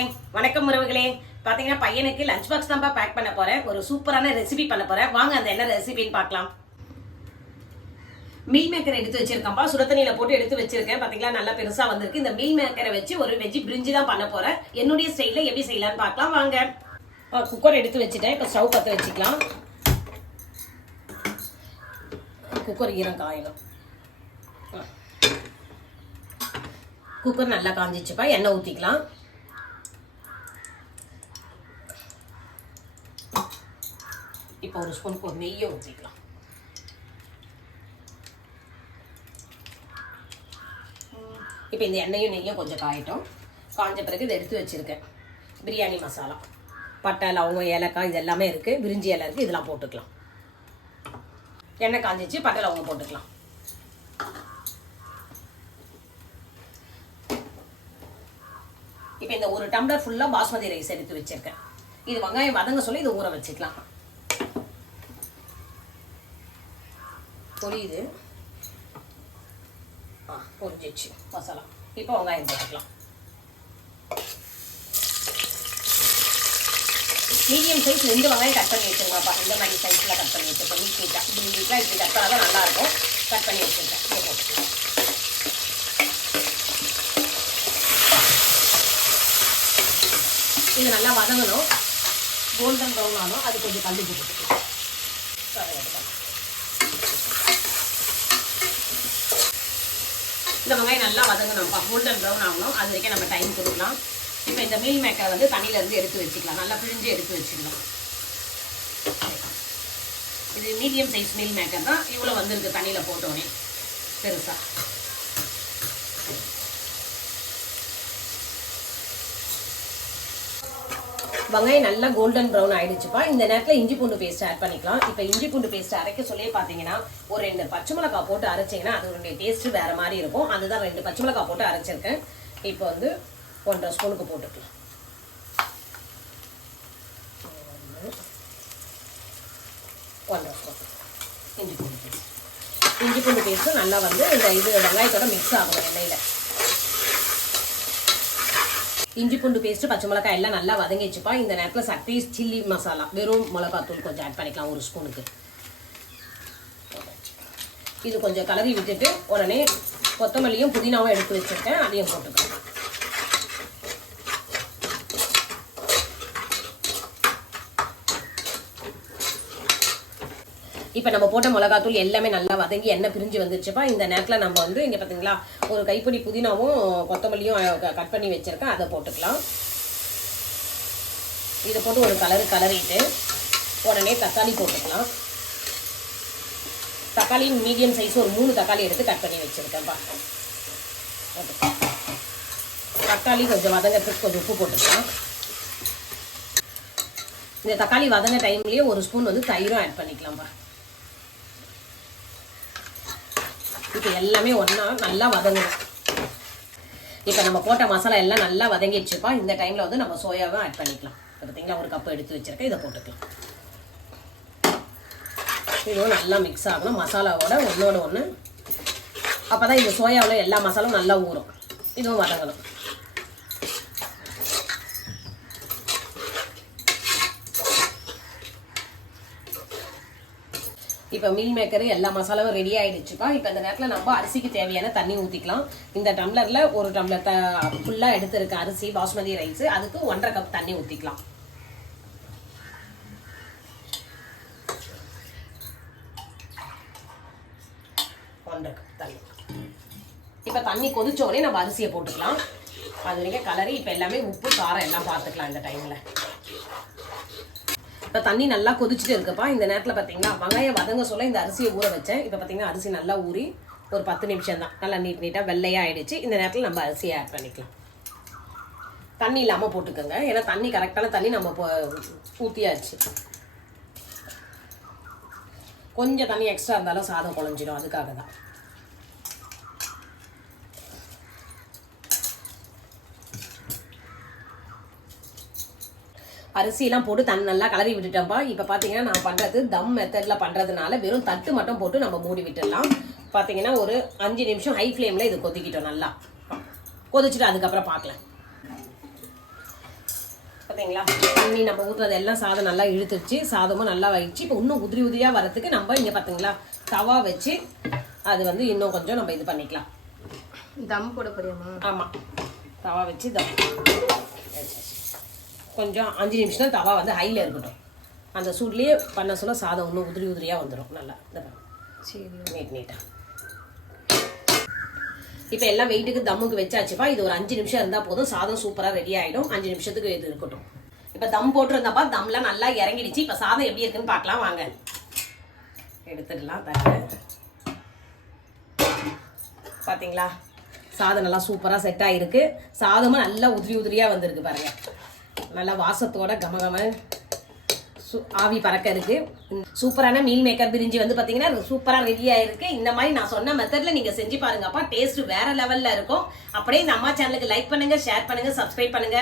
Hi வணக்கம் உறவுகளே. பார்த்தீங்கன்னா பையனுக்கு லஞ்ச் பாக்ஸ் தான்ப்பா பேக் பண்ண போறேன். ஒரு சூப்பரான ரெசிபி பண்ண போறேன். வாங்க அந்த என்ன ரெசிபின்னு பார்க்கலாம். மீல் மேக்கர் எடுத்து வச்சிருக்கேன்ப்பா சுடத்தண்ணியில் போட்டு எடுத்து வச்சிருக்கேன். பார்த்தீங்களா நல்லா பெருசாக வந்திருக்கு. இந்த மீல் மேக்கரை வச்சு ஒரு வெஜ்ஜி பிரிஞ்சு தான் பண்ண போறேன். என்னுடைய ஸ்டைலில் எப்படி செய்யலாம்னு பார்க்கலாம். வாங்க. குக்கர் எடுத்து வச்சுட்டேன். இப்போ ஸ்டவ் பற்ற வச்சுக்கலாம். குக்கர் ஈரம் காயணும். குக்கர் நல்லா காஞ்சிச்சுப்பா. எண்ணெய் ஊற்றிக்கலாம் இப்போ ஒரு ஸ்பூனுக்கு ஒரு நெய்யை ஊற்றிக்கலாம் இப்போ இந்த எண்ணெயும் நெய்யும் கொஞ்சம் காயட்டும். காஞ்ச பிறகு இதை எடுத்து வச்சுருக்கேன். பிரியாணி மசாலா பட்டை லவங்கம் ஏலக்காய் இது எல்லாமே இருக்குது பிரிஞ்சி இலை இருக்குது இதெல்லாம் போட்டுக்கலாம். எண்ணெய் காஞ்சிச்சு பட்டை லவங்கம் போட்டுக்கலாம். இப்போ இந்த ஒரு டம்ளர் ஃபுல்லாக பாஸ்மதி ரைஸ் எடுத்து வச்சுருக்கேன். இது வெங்காயம் வதங்க சொல்லி இது ஊற வச்சுக்கலாம். பொரியுது. ஆ பொரிஞ்சிச்சு மசாலா. இப்போ வெங்காயம் போட்டுக்கலாம். மீடியம் சைஸ் ரெண்டு வெங்காயம் கட் பண்ணி வச்சிருங்கப்பா. இந்த மாதிரி சைஸில் கட் பண்ணி வச்சிருக்கேன். நீட் நீட்டாக இப்படி நீட்டாக இப்படி கட் பண்ணால் தான் நல்லாயிருக்கும். கட் பண்ணி வச்சிருக்கேன். இதை போட்டுக்கலாம். இது நல்லா வதங்கணும். கோல்டன் ப்ரௌன் ஆகும் அது கொஞ்சம் கல்லு போட்டுக்கலாம். இந்த வெங்காயம் நல்லா வதங்கணும்ப்பா கோல்டன் ப்ரௌன் ஆகணும். அது வரைக்கும் நம்ம டைம் கொடுக்கலாம். இப்போ இந்த மீல் மேக்கரை வந்து தண்ணியிலேருந்து எடுத்து வச்சுக்கலாம். நல்லா பிழிஞ்சு எடுத்து வச்சுக்கலாம். இது மீடியம் சைஸ் மீல் மேக்கர் தான். இவ்வளோ வந்திருக்கு தண்ணியில் போட்டோன்னே பெருசாக வெங்காயம் நல்லா கோல்டன் ப்ரௌன் ஆயிடுச்சுப்பா. இந்த நேரத்தில் இஞ்சி பூண்டு பேஸ்ட் ஆட் பண்ணிக்கலாம். இப்போ இஞ்சி பூண்டு பேஸ்ட் அரைக்க சொல்லி பார்த்தீங்கன்னா ஒரு ரெண்டு பச்சை மிளகாய் போட்டு அரைச்சிங்கன்னா அதனுடைய டேஸ்ட் வேறு மாதிரி இருக்கும். அதுதான் ரெண்டு பச்சை மிளகாய் போட்டு அரைச்சிருக்கேன். இப்போ வந்து ஒன்றரை ஸ்பூனுக்கு போட்டுக்கலாம். ஒன்றரை ஸ்பூன் இஞ்சி பூண்டு பேஸ்ட் இஞ்சி பூண்டு பேஸ்ட்டும் நல்லா வந்து இந்த இது வெங்காயத்தோட மிக்ஸ் ஆகணும் எண்ணெயில். இஞ்சி பூண்டு பேஸ்ட் பச்சை மிளகாய் எல்லாம் நல்லா வதங்கிச்சுப்பா இந்த நேரத்தில் சட்டி சில்லி மசாலா வெறும் மிளகாத்தூள் கொஞ்சம் ஆட் பண்ணிக்கலாம் ஒரு ஸ்பூனுக்கு இது கொஞ்சம் கலரி விட்டுட்டு உடனே கொத்தமல்லியும் புதினாவும் எடுத்து வச்சிருக்கேன். அதையும் போட்டுக்கலாம். இப்போ நம்ம போட்ட மிளகாத்தூள் எல்லாமே நல்லா வதங்கி எண்ணெய் பிரிஞ்சு வந்துருச்சுப்பா. இந்த நேரத்தில் நம்ம வந்து இங்கே பார்த்தீங்களா ஒரு கைப்பிடி புதினாவும் கொத்தமல்லியும் கட் பண்ணி வச்சுருக்கேன். அதை போட்டுக்கலாம். இதை போட்டு ஒரு கலரு கலரிட்டு உடனே தக்காளி போட்டுக்கலாம். தக்காளி மீடியம் சைஸ் ஒரு மூணு தக்காளி எடுத்து கட் பண்ணி வச்சுருக்கேன்ப்பா. தக்காளி கொஞ்சம் வதங்கிறதுக்கு கொஞ்சம் உப்பு போட்டுக்கலாம். இந்த தக்காளி வதங்க டைம்லேயே ஒரு ஸ்பூன் வந்து தயிரும் ஆட் பண்ணிக்கலாம்ப்பா. இப்போ எல்லாமே ஒன்றா நல்லா வதங்கணும். இப்போ நம்ம போட்ட மசாலா எல்லாம் நல்லா வதங்கிடுச்சுப்பா. இந்த டைமில் வந்து நம்ம சோயாவும் ஆட் பண்ணிக்கலாம். பார்த்தீங்களா ஒரு கப்பு எடுத்து வச்சுருக்கேன். இதை போட்டுக்கலாம். இதுவும் நல்லா மிக்ஸ் ஆகணும். மசாலாவோட ஒன்றோட ஒன்று அப்போ தான் இந்த சோயாவில் எல்லா மசாலும் நல்லா ஊறும். இதுவும் வதங்கணும். இப்போ மீல் மேக்கரு எல்லா மசாலாவும் ரெடி ஆகிடுச்சுப்பா இப்போ இந்த நேரத்தில் நம்ம அரிசிக்கு தேவையான தண்ணி ஊற்றிக்கலாம் இந்த டம்ளரில் ஒரு டம்ளர் த ஃபுல்லாக எடுத்துருக்க அரிசி பாஸ்மதி ரைஸு அதுக்கு ஒன்றரை கப் தண்ணி ஊற்றிக்கலாம் ஒன்றரை கப் தண்ணி. இப்போ தண்ணி கொதிச்ச உடனே நம்ம அரிசியை போட்டுக்கலாம். அது வரைக்கும் கலரி இப்போ எல்லாமே உப்பு காரம் எல்லாம் பார்த்துக்கலாம் இந்த டைமில் இப்போ தண்ணி நல்லா கொதிச்சுட்டு இருக்குப்பா இந்த நேரத்தில் பார்த்தீங்கன்னா வெங்காயம் வதங்க சொல்ல இந்த அரிசியை ஊற வச்சேன். இப்போ பார்த்தீங்கன்னா அரிசி நல்லா ஊறி ஒரு பத்து நிமிஷம் தான் நல்லா நீட் நீட்டாக வெள்ளையாக ஆயிடுச்சு. இந்த நேரத்தில் நம்ம அரிசியை ஆட் பண்ணிக்கலாம். தண்ணி இல்லாமல் போட்டுக்கோங்க. ஏன்னா தண்ணி கரெக்டான தண்ணி நம்ம ஊற்றியாச்சு கொஞ்சம் தண்ணி எக்ஸ்ட்ரா இருந்தாலும் சாதம் குழஞ்சிடும். அதுக்காக தான் அரிசியெல்லாம் போட்டு தண்ணி நல்லா கலரி விட்டுட்டோம்ப்பா இப்போ பார்த்தீங்கன்னா நான் பண்ணுறது தம் மெத்தடில் பண்ணுறதுனால வெறும் தட்டு மட்டும் போட்டு நம்ம மூடி விட்டுடலாம். பார்த்தீங்கன்னா ஒரு அஞ்சு நிமிஷம் ஹை ஃப்ளேமில் இது கொதிக்கிட்டோம் நல்லா. கொதிச்சுட்டு அதுக்கப்புறம் பார்க்கலாம் பார்த்தீங்களா தண்ணி நம்ம ஊற்றுறது எல்லாம் சாதம் நல்லா இழுத்துருச்சு. சாதமும் நல்லா வச்சு இப்போ இன்னும் உதிரி உதிரியாக வரதுக்கு நம்ம இங்கே பார்த்தீங்களா தவா வச்சு அது வந்து இன்னும் கொஞ்சம் நம்ம இது பண்ணிக்கலாம். தம் போட போறியாமா ஆமாம் தவா வச்சு தம். கொஞ்சம் அஞ்சு நிமிஷம் தான் தவா வந்து ஹையில் இருக்கட்டும். அந்த சூட்லேயே பண்ண சொல்ல சாதம் இன்னும் உதிரி உதிரியாக வந்துடும் நல்லா இந்த. சரி. நீட் நீட்டாக இப்போ எல்லாம் வெயிட்டுக்கு தம்முக்கு வச்சாச்சுப்பா. இது ஒரு அஞ்சு நிமிஷம் இருந்தால் போதும். சாதம் சூப்பராக ரெடி ஆகிடும் அஞ்சு நிமிஷத்துக்கு இது இருக்கட்டும். இப்போ தம் போட்டிருந்தப்பா தம்லாம் நல்லா இறங்கிடுச்சு. இப்போ சாதம் எப்படி இருக்குன்னு பார்க்கலாம். வாங்க. எடுத்துடலாம் தட்டு பார்த்தீங்களா சாதம் நல்லா சூப்பராக செட் ஆகிருக்கு சாதமும் நல்லா உதிரி உதிரியாக வந்திருக்கு பாருங்க. நல்லா வாசத்தோட கமகம சு ஆவி பறக்க இருக்கு. சூப்பரான மீல் மேக்கர் பிரிஞ்சி வந்து பார்த்தீங்கன்னா சூப்பராக ரெடி ஆயிருக்கு. இந்த மாதிரி நான் சொன்ன மெத்தடில் நீங்கள் செஞ்சு பாருங்கப்பா டேஸ்ட் வேற லெவலில் இருக்கும். அப்படியே இந்த அம்மா சேனலுக்கு லைக் பண்ணுங்க ஷேர் பண்ணுங்க சப்ஸ்கிரைப் பண்ணுங்க.